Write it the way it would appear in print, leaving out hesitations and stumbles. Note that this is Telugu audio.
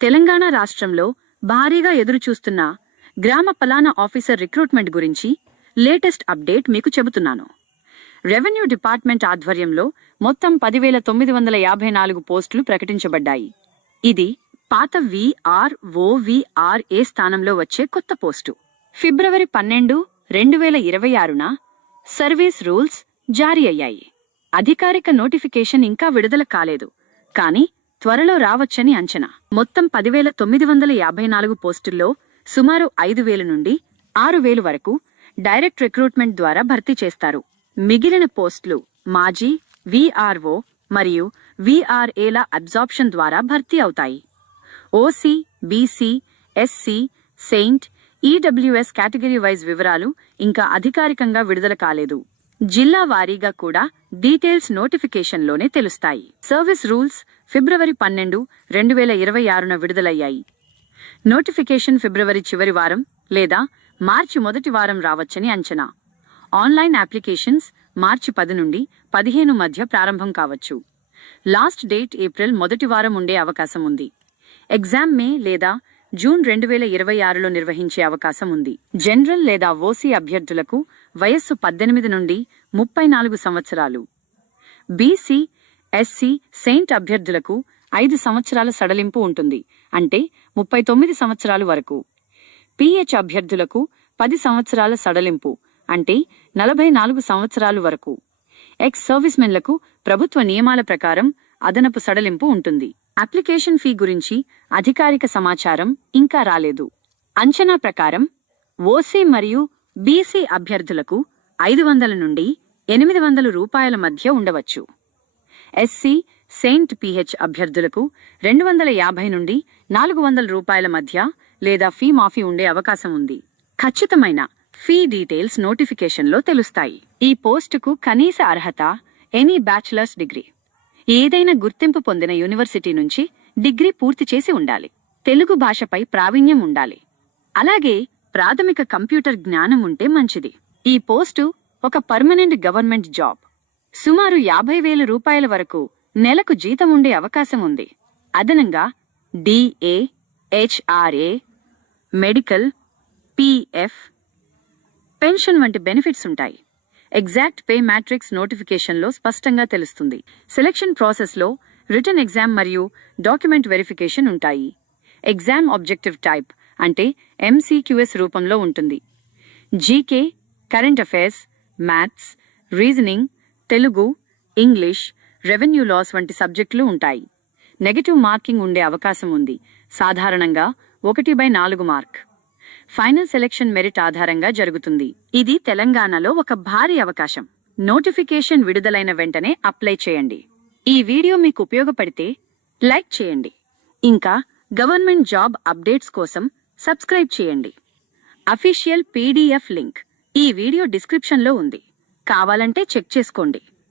తెలంగాణ రాష్ట్రంలో భారీగా ఎదురుచూస్తున్న గ్రామ పలానా ఆఫీసర్ రిక్రూట్మెంట్ గురించి లేటెస్ట్ అప్డేట్ మీకు చెబుతున్నాను. రెవెన్యూ డిపార్ట్మెంట్ ఆధ్వర్యంలో మొత్తం 10,954 పోస్టులు ప్రకటించబడ్డాయి. ఇది పాత VROVRA స్థానంలో వచ్చే కొత్త పోస్టు. ఫిబ్రవరి 12, 2026న సర్వీస్ రూల్స్ జారీ అయ్యాయి. అధికారిక నోటిఫికేషన్ ఇంకా విడుదల కాలేదు, కానీ త్వరలో రావచ్చని అంచనా. మొత్తం 10,954 పోస్టుల్లో సుమారు 5,000 నుండి 6,000 వరకు డైరెక్ట్ రిక్రూట్మెంట్ ద్వారా భర్తీ చేస్తారు. మిగిలిన పోస్టులు మాజీ VRO మరియు VRAల అబ్జార్ప్షన్ ద్వారా భర్తీ అవుతాయి. OC, BC, SC, Saint, EWS category wise వివరాలు ఇంకా అధికారికంగా విడుదల కాలేదు. జిల్లా వారీగా కూడా డీటెయిల్స్ నోటిఫికేషన్లోనే తెలుస్తాయి. సర్వీస్ రూల్స్ ఫిబ్రవరి 12, 2026న విడుదలయ్యాయి. నోటిఫికేషన్ ఫిబ్రవరి చివరి వారం లేదా మార్చి మొదటి వారం రావచ్చని అంచనా. ఆన్లైన్ అప్లికేషన్స్ మార్చి 10 నుండి 15 మధ్య ప్రారంభం కావచ్చు. లాస్ట్ డేట్ ఏప్రిల్ మొదటి వారం ఉండే అవకాశం ఉంది. ఎగ్జామ్ మే లేదా జూన్ 2026లో నిర్వహించే అవకాశం ఉంది. జనరల్ లేదా OC అభ్యర్థులకు వయస్సు 18 నుండి 34 సంవత్సరాలు. BC, SC, సెయింట్ అభ్యర్థులకు 5 సంవత్సరాల సడలింపు ఉంటుంది, అంటే 39 సంవత్సరాలు వరకు. PH అభ్యర్థులకు 10 సంవత్సరాల సడలింపు, అంటే 44 సంవత్సరాలు వరకు. ఎక్స్ సర్వీస్మెన్లకు ప్రభుత్వ నియమాల ప్రకారం అదనపు సడలింపు ఉంటుంది. అప్లికేషన్ ఫీ గురించి అధికారిక సమాచారం ఇంకా రాలేదు. అంచనా ప్రకారం OC మరియు BC అభ్యర్థులకు 500 నుండి 800 రూపాయల మధ్య ఉండవచ్చు. SC, సెయింట్, PH అభ్యర్థులకు 250 నుండి 400 రూపాయల మధ్య లేదా ఫీ మాఫీ ఉండే అవకాశం ఉంది. ఖచ్చితమైన ఫీ డీటెయిల్స్ నోటిఫికేషన్లో తెలుస్తాయి. ఈ పోస్టుకు కనీస అర్హత ఎనీ బ్యాచిలర్స్ డిగ్రీ, ఏదైనా గుర్తింపు పొందిన యూనివర్సిటీ నుంచి డిగ్రీ పూర్తి చేసి ఉండాలి. తెలుగు భాషపై ప్రావీణ్యం ఉండాలి. అలాగే ప్రాథమిక కంప్యూటర్ జ్ఞానం ఉంటే మంచిది. ఈ పోస్టు ఒక పర్మనెంట్ గవర్నమెంట్ జాబ్. సుమారు 50,000 రూపాయల వరకు నెలకు జీతం ఉండే అవకాశం ఉంది. అదనంగా DA, HRA, medical, PF, pension వంటి బెనిఫిట్స్ ఉంటాయి. ఎగ్జాక్ట్ పే మ్యాట్రిక్స్ నోటిఫికేషన్లో స్పష్టంగా తెలుస్తుంది. సెలక్షన్ ప్రాసెస్లో రిటన్ ఎగ్జామ్ మరియు డాక్యుమెంట్ వెరిఫికేషన్ ఉంటాయి. ఎగ్జామ్ ఆబ్జెక్టివ్ టైప్ అంటే MCQS రూపంలో ఉంటుంది. GK, current affairs, maths, reasoning, Telugu, English, revenue laws వంటి సబ్జెక్టులు ఉంటాయి. నెగటివ్ మార్కింగ్ ఉండే అవకాశం ఉంది, సాధారణంగా 1/4 మార్క్. ఫైనల్ సెలక్షన్ మెరిట్ ఆధారంగా జరుగుతుంది. ఇది తెలంగాణలో ఒక భారీ అవకాశం. నోటిఫికేషన్ విడుదలైన వెంటనే అప్లై చేయండి. ఈ వీడియో మీకు ఉపయోగపడితే లైక్ చేయండి. ఇంకా గవర్నమెంట్ జాబ్ అప్డేట్స్ కోసం సబ్స్క్రైబ్ చేయండి. అఫీషియల్ PDF లింక్ ఈ వీడియో డిస్క్రిప్షన్లో ఉంది, కావాలంటే చెక్ చేసుకోండి.